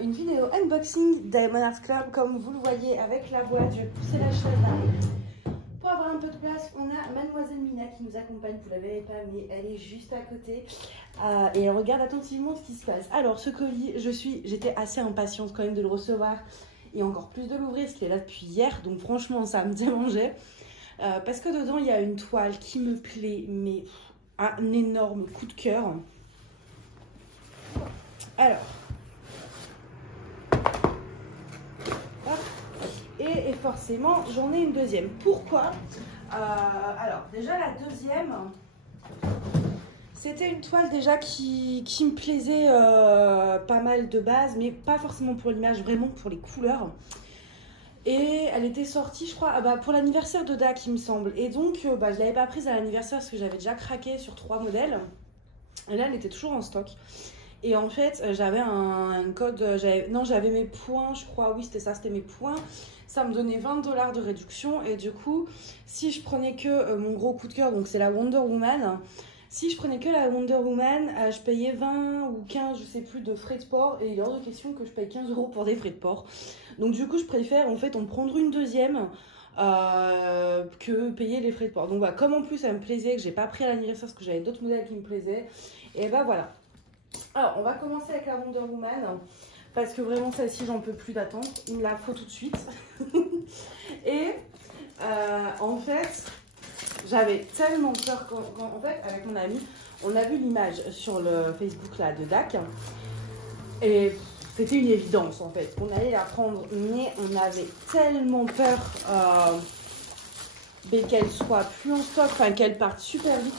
une vidéo unboxing Diamond Art Club, comme vous le voyez avec la boîte. Je vais pousser la chaise là. Pour avoir un peu de place, on a Mademoiselle Mina qui nous accompagne. Vous ne la verrez pas, mais elle est juste à côté. Et elle regarde attentivement ce qui se passe. Alors, ce colis, j'étais assez impatiente quand même de le recevoir. Et encore plus de l'ouvrir, parce qu'il est là depuis hier. Donc franchement, ça me démangeait. Parce que dedans, il y a une toile qui me plaît, mais un énorme coup de cœur. Alors, hop, et forcément, j'en ai une deuxième. Pourquoi? Alors, déjà la deuxième, c'était une toile déjà qui me plaisait pas mal de base, mais pas forcément pour l'image, vraiment pour les couleurs. Et elle était sortie, je crois, pour l'anniversaire de DAC, il me semble. Et donc, je ne l'avais pas prise à l'anniversaire parce que j'avais déjà craqué sur 3 modèles. Et là, elle était toujours en stock. Et en fait, j'avais un code, j'avais mes points, je crois, oui, c'était ça, c'était mes points. Ça me donnait 20 $ de réduction. Et du coup, si je prenais que mon gros coup de cœur, donc c'est la Wonder Woman. Si je prenais que la Wonder Woman, je payais 20 ou 15, je sais plus, de frais de port. Et il est hors de question que je paye 15 € pour des frais de port. Donc du coup, je préfère en fait en prendre une deuxième que payer les frais de port. Donc voilà, comme en plus ça me plaisait, que j'ai pas pris à l'anniversaire parce que j'avais d'autres modèles qui me plaisaient. Et bah voilà. Alors, on va commencer avec la Wonder Woman. Parce que vraiment, celle-ci, j'en peux plus d'attendre. Il me la faut tout de suite. Et en fait, j'avais tellement peur quand, en fait, avec mon ami, on a vu l'image sur le Facebook là, de DAC. Et c'était une évidence en fait qu'on allait la prendre. Mais on avait tellement peur qu'elle soit plus en stock, enfin qu'elle parte super vite.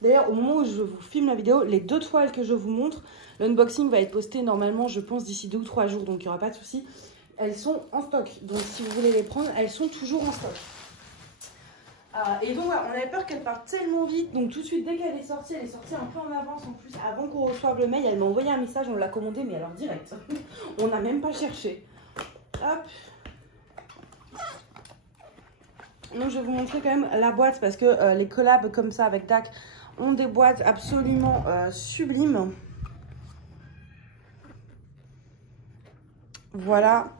D'ailleurs, au moment où je vous filme la vidéo, les 2 toiles que je vous montre, l'unboxing va être posté normalement, je pense, d'ici 2 ou 3 jours. Donc, il n'y aura pas de souci. Elles sont en stock. Donc, si vous voulez les prendre, elles sont toujours en stock. Et donc, voilà, on avait peur qu'elle parte tellement vite. Donc, tout de suite, dès qu'elle est sortie, elle est sortie un peu en avance. En plus, avant qu'on reçoive le mail, elle m'a envoyé un message. On l'a commandé, mais alors direct. On n'a même pas cherché. Hop. Donc, je vais vous montrer quand même la boîte parce que les collabs comme ça avec DAC ont des boîtes absolument sublimes. Voilà.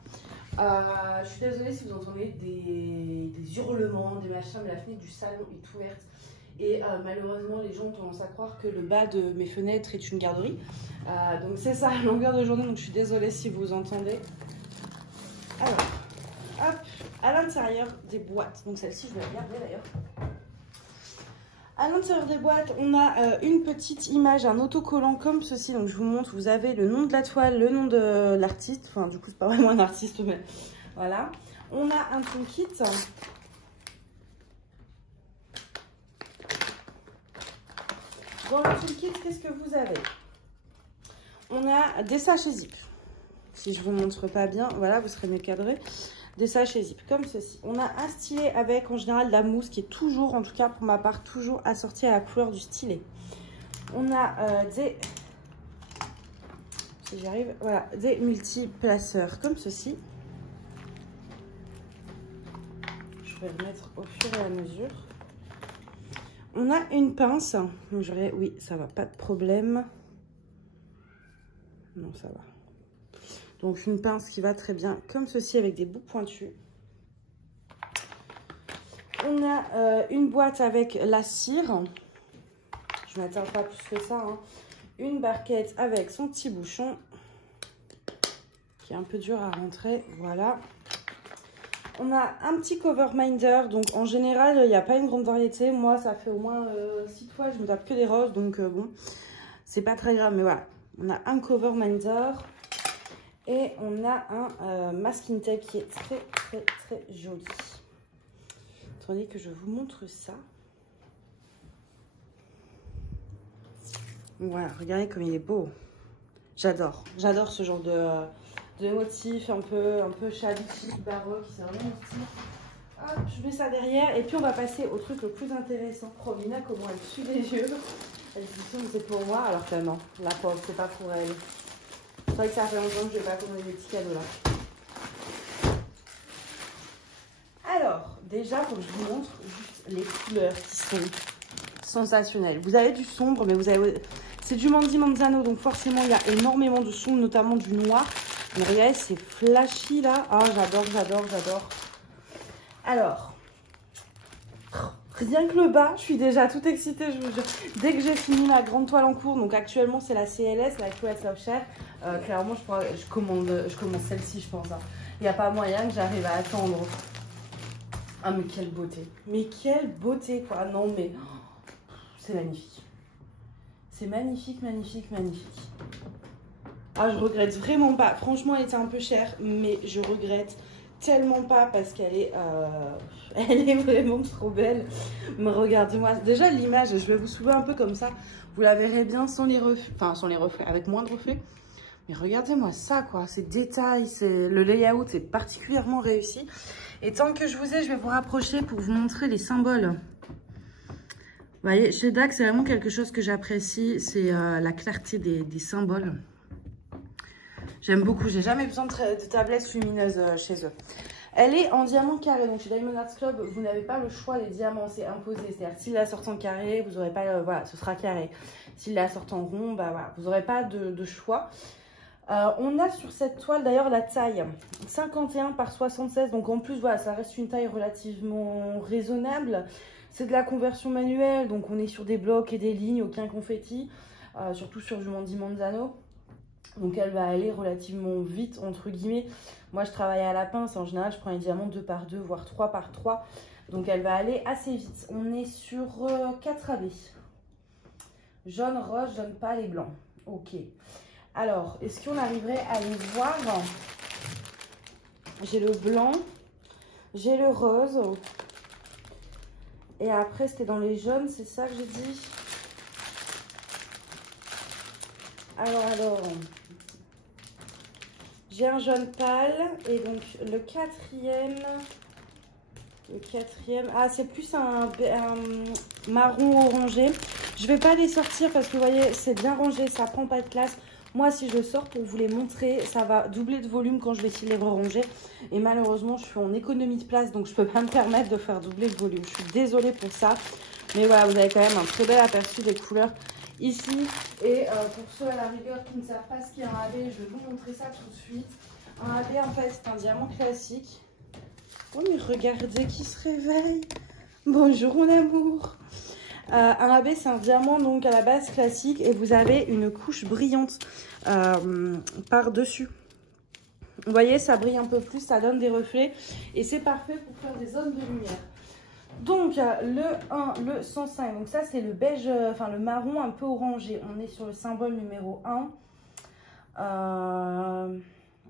Je suis désolée si vous entendez des hurlements, des machins, mais la fenêtre du salon est ouverte. Et malheureusement, les gens ont tendance à croire que le bas de mes fenêtres est une garderie. Donc c'est ça, à longueur de journée. Donc je suis désolée si vous entendez. Alors, hop, à l'intérieur des boîtes. Donc celle-ci, je vais la garder d'ailleurs. À l'intérieur des boîtes, on a une petite image, un autocollant comme ceci. Donc je vous montre, vous avez le nom de la toile, le nom de l'artiste. Enfin, du coup, c'est pas vraiment un artiste, mais voilà. On a un toolkit. Dans le toolkit, qu'est-ce que vous avez? On a des sachets zip. Si je vous montre pas bien, voilà, vous serez mieux cadré. Des sachets zip comme ceci. On a un stylet avec en général de la mousse qui est toujours, en tout cas pour ma part, toujours assortie à la couleur du stylet. On a des, si j'y arrive, voilà, des multiplaceurs comme ceci. Je vais le mettre au fur et à mesure. On a une pince. Oui, ça va, pas de problème. Non, ça va. Donc une pince qui va très bien, comme ceci, avec des bouts pointus. On a une boîte avec la cire. Je ne m'attarde pas plus que ça. Hein. Une barquette avec son petit bouchon, qui est un peu dur à rentrer. Voilà. On a un petit cover minder. Donc en général, il n'y a pas une grande variété. Moi, ça fait au moins 6 toiles. Je me tape que des roses. Donc bon, c'est pas très grave. Mais voilà. On a un cover minder. Et on a un masking tape qui est très, très, très joli. Attendez que je vous montre ça. Voilà, regardez comme il est beau. J'adore ce genre de motif un peu chablis, baroque. C'est vraiment mon style. Hop, je mets ça derrière. Et puis on va passer au truc le plus intéressant. Robina, comment elle suit les yeux. Elle se dit que c'est pour moi, alors que non, la pauvre, c'est pas pour elle. C'est vrai que ça fait longtemps que je ne vais pas commander des petits cadeaux là. Alors, déjà, faut que je vous montre juste les couleurs qui sont sensationnelles. Vous avez du sombre, mais vous avez C'est du Mandy Manzano, donc forcément, il y a énormément de sons, notamment du noir. Mais regardez, c'est flashy, là. Ah, j'adore, j'adore, j'adore. Alors, rien que le bas, je suis déjà toute excitée, je vous jure. Dès que j'ai fini la grande toile en cours, donc actuellement, c'est la CLS, la Chloé Love Share. Clairement, je commande celle-ci, je pense. Hein. Il n'y a pas moyen que j'arrive à attendre. Ah, mais quelle beauté. Mais quelle beauté, quoi. Non, mais c'est magnifique. C'est magnifique, magnifique, magnifique. Ah, je regrette vraiment pas. Franchement, elle était un peu chère, mais je regrette tellement pas parce qu'elle est, elle est vraiment trop belle. Mais regardez-moi. Déjà, l'image, je vais vous soulever un peu comme ça. Vous la verrez bien sans les reflets. Enfin, sans les reflets, avec moins de reflets. Mais regardez-moi ça, quoi. Ces détails, le layout est particulièrement réussi. Et tant que je vous ai, je vais vous rapprocher pour vous montrer les symboles. Vous voyez, chez DAC, c'est vraiment quelque chose que j'apprécie. C'est la clarté des symboles. J'aime beaucoup. J'ai jamais besoin de tablettes lumineuses chez eux. Elle est en diamant carré. Donc chez Diamond Arts Club, vous n'avez pas le choix des diamants. C'est imposé. C'est-à-dire, s'il la sort en carré, vous n'aurez pas... voilà, ce sera carré. S'il la sort en rond, bah voilà, vous n'aurez pas de choix. On a sur cette toile d'ailleurs la taille 51 par 76. Donc en plus, voilà, ça reste une taille relativement raisonnable. C'est de la conversion manuelle. Donc on est sur des blocs et des lignes, aucun confetti. Surtout sur du Mandy Manzano. Donc elle va aller relativement vite, entre guillemets. Moi, je travaille à la pince. En général, je prends les diamants 2 par 2, voire 3 par 3. Donc elle va aller assez vite. On est sur 4 AB. Jaune, rose, jaune pâle et blanc. Ok. Alors, est-ce qu'on arriverait à les voir? J'ai le blanc, j'ai le rose. Et après, c'était dans les jaunes, c'est ça que j'ai dit? Alors, j'ai un jaune pâle. Et donc, le quatrième... Ah, c'est plus un marron orangé. Je vais pas les sortir parce que vous voyez, c'est bien rangé, ça prend pas de place. Moi, si je sors pour vous les montrer, ça va doubler de volume quand je vais essayer de les ranger. Et malheureusement, je suis en économie de place, donc je peux pas me permettre de faire doubler de volume. Je suis désolée pour ça. Mais voilà, vous avez quand même un très bel aperçu des couleurs ici. Et pour ceux à la rigueur qui ne savent pas ce qu'est un AB, je vais vous montrer ça tout de suite. Un AB, en fait, c'est un diamant classique. Oh, mais regardez qui se réveille. Bonjour, mon amour. Un AB, c'est un diamant donc à la base classique et vous avez une couche brillante par-dessus. Vous voyez, ça brille un peu plus, ça donne des reflets et c'est parfait pour faire des zones de lumière. Donc, le 1, le 105, donc ça c'est le beige, enfin le marron un peu orangé. On est sur le symbole numéro 1.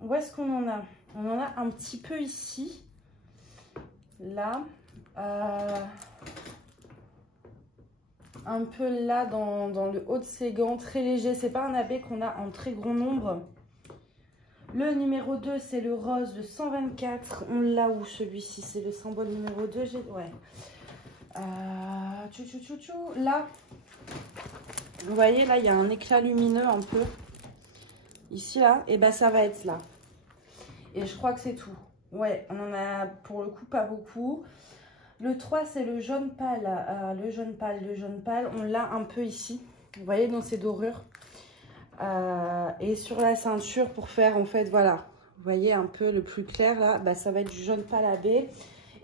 Où est-ce qu'on en a? On en a un petit peu ici. Là. Un peu là dans le haut de ses gants, très léger. C'est pas un AB qu'on a en très grand nombre. Le numéro 2, c'est le rose, le 124. On l'a où celui-ci? C'est le symbole numéro 2. Ouais. Là, vous voyez, là, il y a un éclat lumineux un peu. Ici, là, et ben ça va être là. Et je crois que c'est tout. Ouais, on en a pour le coup pas beaucoup. Le 3, c'est le jaune pâle. Le jaune pâle, on l'a un peu ici. Vous voyez, dans ces dorures. Et sur la ceinture, pour faire, en fait, voilà. Vous voyez, un peu le plus clair, là, bah, ça va être du jaune pâle AB. Et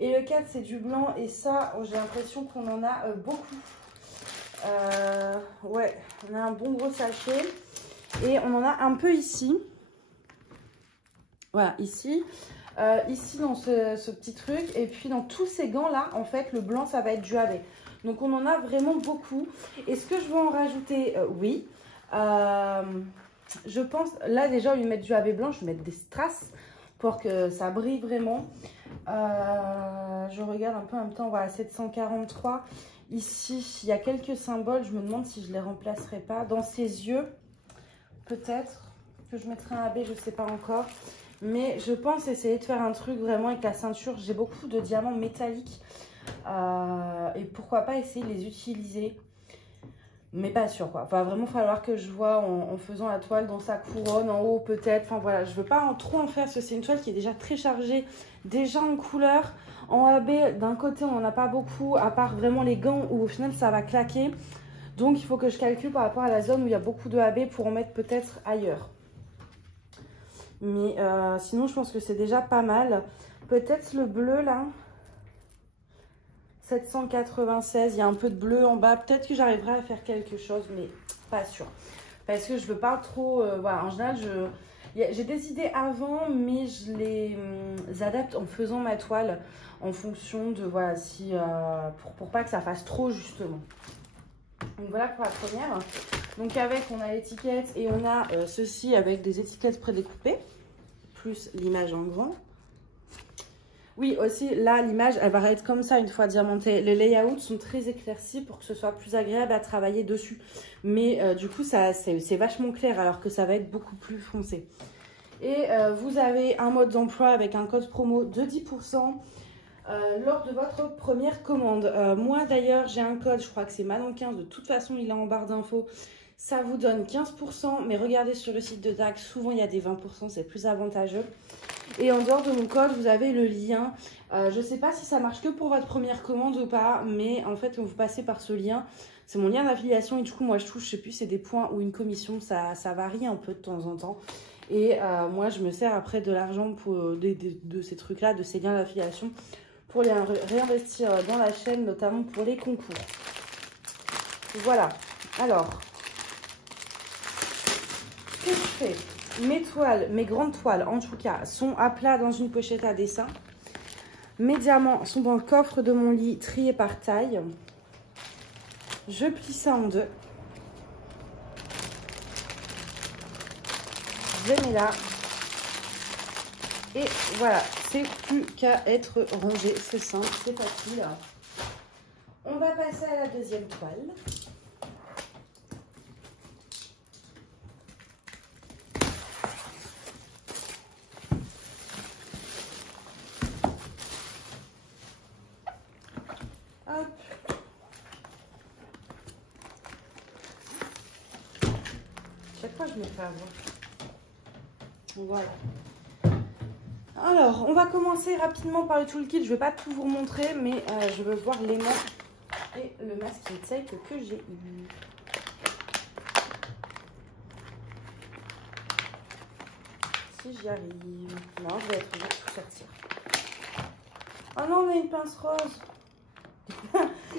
le 4, c'est du blanc. Et ça, j'ai l'impression qu'on en a beaucoup. Ouais, on a un bon gros sachet. Et on en a un peu ici. Voilà, ici. Ici dans ce petit truc et puis dans tous ces gants là en fait le blanc ça va être du AB, donc on en a vraiment beaucoup. Est-ce que je vais en rajouter? Oui, je pense là déjà au lieu de mettre du AB blanc je vais mettre des strass pour que ça brille vraiment. Je regarde un peu en même temps. Voilà, 743 ici il y a quelques symboles, je me demande si je les remplacerai pas dans ses yeux, peut-être que je mettrai un AB, je sais pas encore. Mais je pense essayer de faire un truc vraiment avec la ceinture. J'ai beaucoup de diamants métalliques. Et pourquoi pas essayer de les utiliser. Mais pas sûr quoi. Va vraiment falloir que je vois en faisant la toile dans sa couronne, en haut peut-être. Enfin voilà, je veux pas trop en faire parce que c'est une toile qui est déjà très chargée. Déjà en couleur. En AB, d'un côté on n'en a pas beaucoup. À part vraiment les gants où au final ça va claquer. Donc il faut que je calcule par rapport à la zone où il y a beaucoup de AB pour en mettre peut-être ailleurs. Mais sinon je pense que c'est déjà pas mal. Peut-être le bleu là. 796, il y a un peu de bleu en bas. Peut-être que j'arriverai à faire quelque chose, mais pas sûr. Parce que je veux pas trop... voilà, en général, j'ai des idées avant, mais je les adapte en faisant ma toile en fonction de... Voilà, si, pour pas que ça fasse trop, justement. Donc voilà pour la première. Donc avec, on a l'étiquette et on a ceci avec des étiquettes prédécoupées, plus l'image en grand. Oui, aussi, là, l'image, elle va être comme ça une fois diamantée. Les layouts sont très éclaircis pour que ce soit plus agréable à travailler dessus. Mais du coup, c'est vachement clair alors que ça va être beaucoup plus foncé. Et vous avez un mode d'emploi avec un code promo de 10% lors de votre première commande. Moi, d'ailleurs, j'ai un code, je crois que c'est Manon15. De toute façon, il est en barre d'infos. Ça vous donne 15%. Mais regardez sur le site de DAC, souvent, il y a des 20%. C'est plus avantageux. Et en dehors de mon code, vous avez le lien. Je ne sais pas si ça marche que pour votre première commande ou pas, mais en fait, quand vous passez par ce lien, c'est mon lien d'affiliation et du coup, moi, je touche, je sais plus, c'est des points ou une commission, ça varie un peu de temps en temps. Et moi, je me sers après de l'argent de ces trucs-là, de ces liens d'affiliation, pour les réinvestir dans la chaîne, notamment pour les concours. Voilà. Alors, ce que je fais... Mes toiles, mes grandes toiles en tout cas, sont à plat dans une pochette à dessin. Mes diamants sont dans le coffre de mon lit, triés par taille. Je plie ça en deux. Je mets là. Et voilà, c'est plus qu'à être rangé. C'est simple, c'est facile. On va passer à la deuxième toile. Chaque fois, je me fais avoir. Voilà. Alors, on va commencer rapidement par le toolkit. Je ne vais pas tout vous remontrer, mais je veux voir l'aimant et le masking tape que j'ai eu. Si j'y arrive. Non, je vais être obligée de tout sortir. Oh non, on a une pince rose.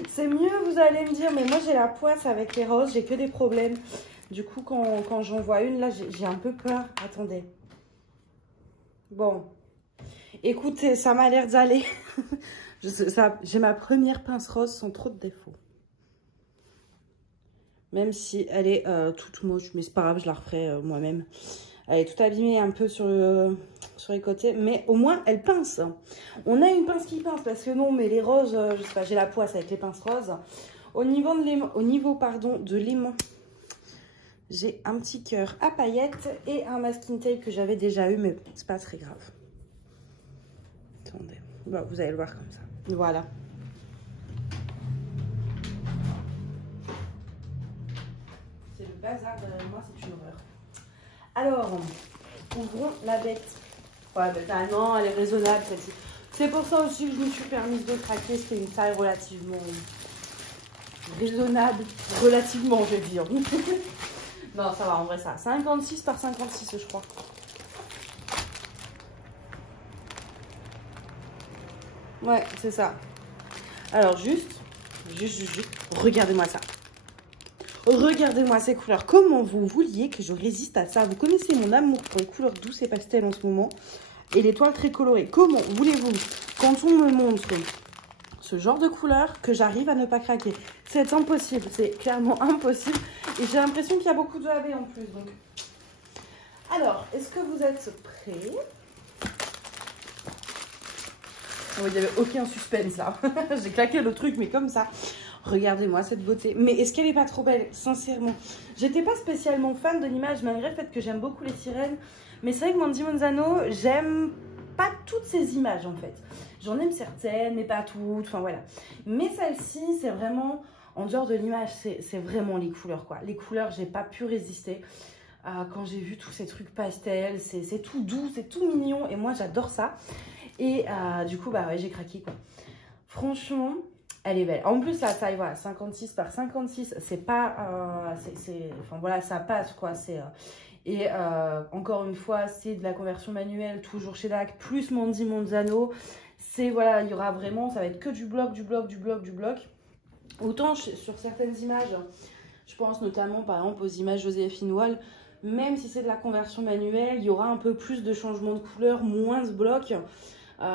C'est mieux, vous allez me dire, mais moi j'ai la poisse avec les roses, j'ai que des problèmes. Du coup, quand j'en vois une, là, j'ai un peu peur. Attendez. Bon. Écoutez, ça m'a l'air d'aller. J'ai ma première pince rose sans trop de défauts. Même si elle est toute moche, mais c'est pas grave, je la referai moi-même. Elle est toute abîmée un peu sur les côtés, mais au moins elle pince. On a une pince qui pince, parce que non, mais les roses, je sais pas, j'ai la poisse avec les pinces roses. Au niveau de l'aimant, j'ai un petit cœur à paillettes et un masking tape que j'avais déjà eu, mais c'est pas très grave. Attendez, bon, vous allez le voir comme ça. Voilà. C'est le bazar derrière moi, c'est une horreur. Alors, ouvrons la bête. Ouais, bah, non, elle est raisonnable celle-ci. C'est pour ça aussi que je me suis permise de craquer. C'était une taille relativement raisonnable. Relativement, je vais dire. Non, ça va, en vrai, ça. 56 par 56, je crois. Ouais, c'est ça. Alors, juste, regardez-moi ça. Regardez-moi ces couleurs. Comment vous vouliez que je résiste à ça? Vous connaissez mon amour pour les couleurs douces et pastel en ce moment. Et les toiles très colorées. Comment voulez-vous, quand on me montre ce genre de couleurs, que j'arrive à ne pas craquer? C'est impossible. C'est clairement impossible. Et j'ai l'impression qu'il y a beaucoup de AB en plus. Donc. Alors, est-ce que vous êtes prêts? Oh, il n'y avait aucun suspense là. J'ai claqué le truc, mais comme ça. Regardez-moi cette beauté. Mais est-ce qu'elle n'est pas trop belle? Sincèrement. J'étais pas spécialement fan de l'image, malgré le fait que j'aime beaucoup les sirènes. Mais c'est vrai que Mandy Manzano, j'aime pas toutes ces images en fait. J'en aime certaines, mais pas toutes. Enfin voilà. Mais celle-ci, c'est vraiment, en dehors de l'image, c'est vraiment les couleurs quoi. Les couleurs, j'ai pas pu résister. Quand j'ai vu tous ces trucs pastels, c'est tout doux, c'est tout mignon. Et moi, j'adore ça. Et du coup, bah ouais, j'ai craqué quoi. Franchement, Elle est belle. En plus, la taille, voilà, 56 par 56, c'est pas... enfin, voilà, ça passe, quoi. Encore une fois, c'est de la conversion manuelle, toujours chez DAC, plus Mandy Monzano. C'est, voilà, il y aura vraiment... Ça va être que du bloc, du bloc, du bloc, du bloc. Autant sur certaines images, je pense notamment, par exemple, aux images Joséphine Wall, même si c'est de la conversion manuelle, il y aura un peu plus de changement de couleur, moins de blocs.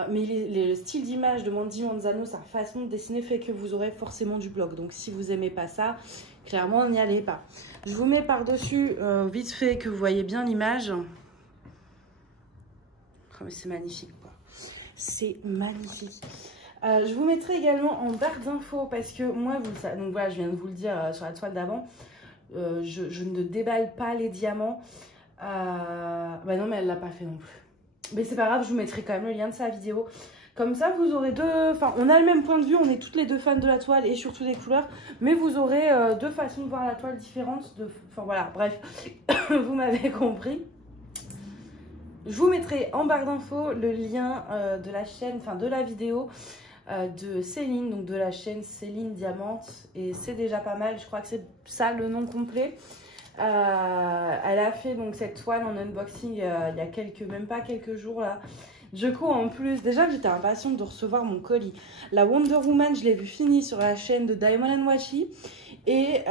Mais le style d'image de Mandy Monzano, sa façon de dessiner fait que vous aurez forcément du bloc. Donc si vous n'aimez pas ça, clairement n'y allez pas. Je vous mets par-dessus, vite fait, que vous voyez bien l'image. Oh, mais c'est magnifique, quoi. C'est magnifique. Je vous mettrai également en barre d'infos parce que moi, vous le savez, donc voilà, je viens de vous le dire sur la toile d'avant, je ne déballe pas les diamants. Bah non, mais elle l'a pas fait non plus. Mais c'est pas grave, je vous mettrai quand même le lien de sa vidéo. Comme ça, vous aurez deux... Enfin, on a le même point de vue, on est toutes les deux fans de la toile et surtout des couleurs. Mais vous aurez deux façons de voir la toile différentes. Enfin, voilà, bref, vous m'avez compris. Je vous mettrai en barre d'infos le lien de la chaîne, enfin de la vidéo de Céline, donc de la chaîne Céline Diamante. Et c'est déjà pas mal, je crois que c'est ça le nom complet. Elle a fait donc cette toile en unboxing il y a même pas quelques jours là. Du coup, en plus, déjà que j'étais impatiente de recevoir mon colis. La Wonder Woman, je l'ai vue finie sur la chaîne de Diamond & Washi. Et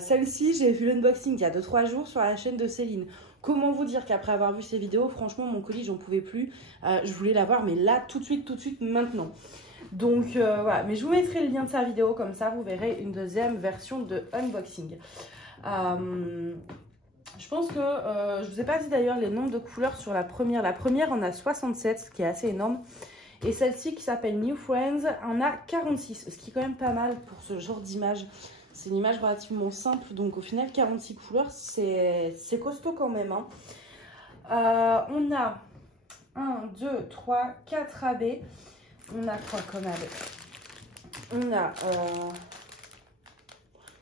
celle-ci, j'ai vu l'unboxing il y a 2-3 jours sur la chaîne de Céline. Comment vous dire qu'après avoir vu ces vidéos, franchement, mon colis, j'en pouvais plus. Je voulais l'avoir, mais là, tout de suite, maintenant. Donc, voilà. Mais je vous mettrai le lien de sa vidéo, comme ça, vous verrez une deuxième version de unboxing. Je pense que je vous ai pas dit d'ailleurs les nombres de couleurs sur la première. La première en a 67, ce qui est assez énorme. Et celle-ci qui s'appelle New Friends en a 46, ce qui est quand même pas mal pour ce genre d'image. C'est une image relativement simple, donc au final 46 couleurs, c'est costaud quand même. Hein. On a 1, 2, 3, 4 AB. On a quoi comme AB? On a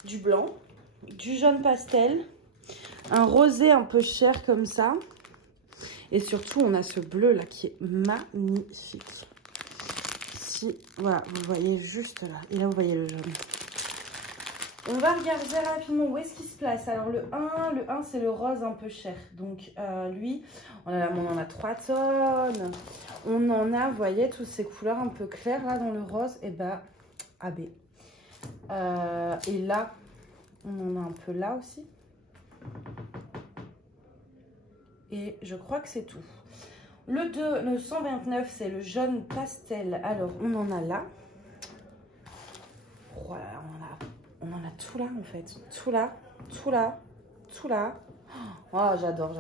du blanc, du jaune pastel, un rosé un peu cher comme ça. Et surtout, on a ce bleu là qui est magnifique. Si, voilà, vous voyez juste là. Et là, vous voyez le jaune. On va regarder rapidement où est-ce qu'il se place. Alors, le 1 c'est le rose un peu cher. Donc, lui, on en a 3 tonnes. On en a, vous voyez, toutes ces couleurs un peu claires là dans le rose. Et bah, AB. Et là, on en a un peu là aussi. Et je crois que c'est tout. Le 2, le 129, c'est le jaune pastel. Alors, on en a là. Voilà, on en a tout là, en fait. Tout là, tout là, tout là. Oh, j'adore.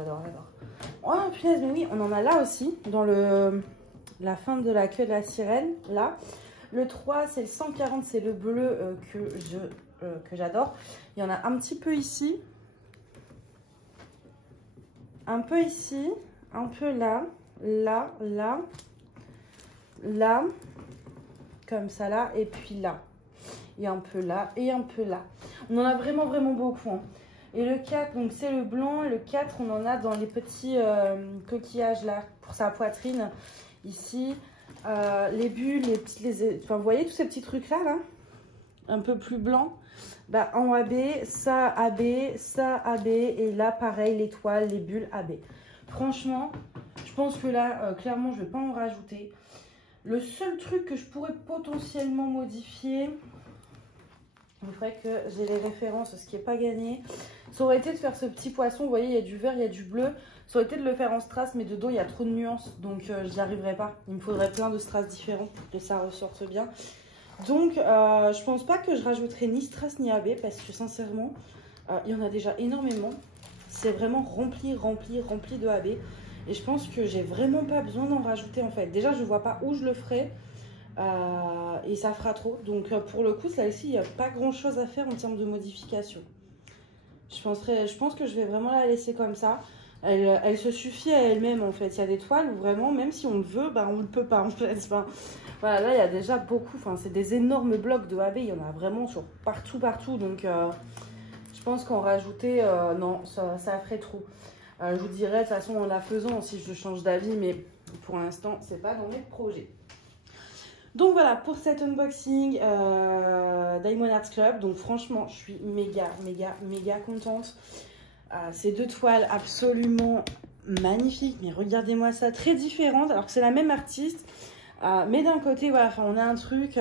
Oh, punaise, mais oui, on en a là aussi, dans la fin de la queue de la sirène, là. Le 3, c'est le 140, c'est le bleu que j'adore. Il y en a un petit peu ici. Un peu ici, un peu là, là, comme ça là, et puis là. Et un peu là, et un peu là. On en a vraiment beaucoup. Hein. Et le 4, donc c'est le blanc. Le 4, on en a dans les petits coquillages là, pour sa poitrine. Ici, les bulles, enfin, vous voyez tous ces petits trucs là, un peu plus blanc. Bah, en AB, ça AB, et là pareil, l'étoile, les bulles AB. Franchement, je pense que là, clairement, je ne vais pas en rajouter. Le seul truc que je pourrais potentiellement modifier, il faudrait que j'ai les références, ce qui n'est pas gagné. Ça aurait été de faire ce petit poisson, vous voyez, il y a du vert, il y a du bleu. Ça aurait été de le faire en strass, mais dedans, il y a trop de nuances, donc j'y arriverai pas. Il me faudrait plein de strass différents pour que ça ressorte bien. Donc, je pense pas que je rajouterai ni strass ni AB parce que sincèrement, il y en a déjà énormément. C'est vraiment rempli de AB. Et je pense que j'ai vraiment pas besoin d'en rajouter en fait. Déjà, je vois pas où je le ferai et ça fera trop. Donc, pour le coup, celle-ci, il n'y a pas grand-chose à faire en termes de modification. Je pense que je vais vraiment la laisser comme ça. Elle se suffit à elle-même en fait. Il y a des toiles où vraiment, même si on le veut, bah, on ne le peut pas en fait. Enfin, voilà, là il y a déjà beaucoup. Enfin, c'est des énormes blocs de AB. Il y en a vraiment sur partout. Donc, je pense qu'en rajouter, non, ça ferait trop. Je vous dirai de toute façon en la faisant si je change d'avis, mais pour l'instant, c'est pas dans mes projets. Donc voilà pour cet unboxing Diamond Art Club. Donc franchement, je suis méga contente. Ces deux toiles absolument magnifiques. Mais regardez-moi ça, très différentes. Alors que c'est la même artiste. Mais d'un côté, voilà, on a un truc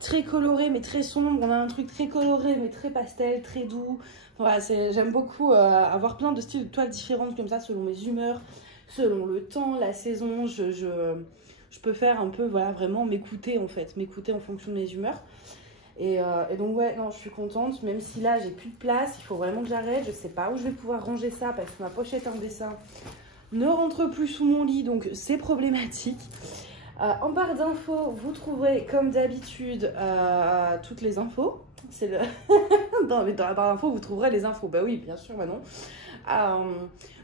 très coloré mais très sombre. On a un truc très coloré mais très pastel, très doux. Voilà, j'aime beaucoup avoir plein de styles de toiles différentes comme ça selon mes humeurs, selon le temps, la saison. Je peux faire un peu, voilà, vraiment m'écouter en fait, m'écouter en fonction de mes humeurs. Et donc ouais, non, je suis contente, même si là j'ai plus de place, il faut vraiment que j'arrête. Je sais pas où je vais pouvoir ranger ça parce que ma pochette en dessin ne rentre plus sous mon lit, donc c'est problématique. En barre d'infos, vous trouverez comme d'habitude toutes les infos. C'est le dans la barre d'infos, vous trouverez les infos. Bah oui, bien sûr, bah non.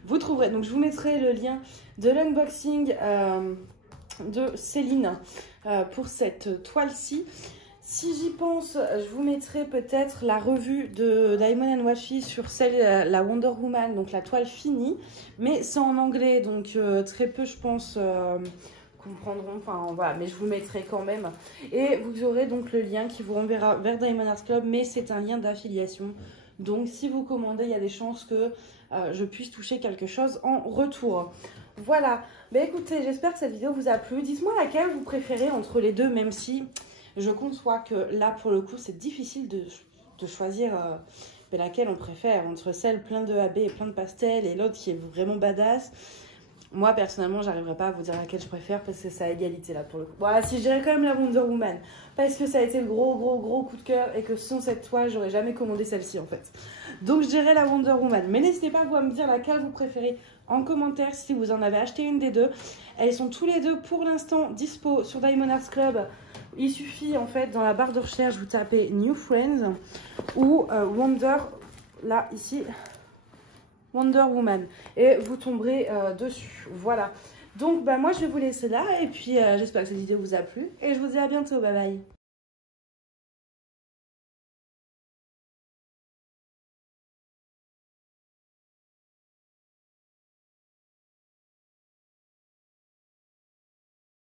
Vous trouverez, donc je vous mettrai le lien de l'unboxing de Céline pour cette toile-ci. Si j'y pense, je vous mettrai peut-être la revue de Diamond & Washi sur celle, la Wonder Woman, donc la toile finie. Mais c'est en anglais, donc très peu, je pense, comprendront. Enfin, voilà, mais je vous mettrai quand même. Et vous aurez donc le lien qui vous renverra vers Diamond Art Club, mais c'est un lien d'affiliation. Donc, si vous commandez, il y a des chances que je puisse toucher quelque chose en retour. Voilà. Ben écoutez, j'espère que cette vidéo vous a plu. Dites-moi laquelle vous préférez entre les deux, même si je conçois que là, pour le coup, c'est difficile de choisir laquelle on préfère. Entre celle plein de AB et plein de pastels et l'autre qui est vraiment badass. Moi, personnellement, j'arriverai pas à vous dire laquelle je préfère parce que c'est à égalité là pour le coup. Voilà, si je dirais quand même la Wonder Woman parce que ça a été le gros coup de cœur et que sans cette toile, j'aurais jamais commandé celle-ci en fait. Donc, je dirais la Wonder Woman. Mais n'hésitez pas vous à me dire laquelle vous préférez en commentaire si vous en avez acheté une des deux. Elles sont tous les deux pour l'instant dispo sur Diamond Art Club. Il suffit en fait dans la barre de recherche, vous tapez New Friends ou Wonder, là ici. Wonder Woman et vous tomberez dessus. Voilà, donc bah moi je vais vous laisser là et puis j'espère que cette vidéo vous a plu et je vous dis à bientôt, bye bye.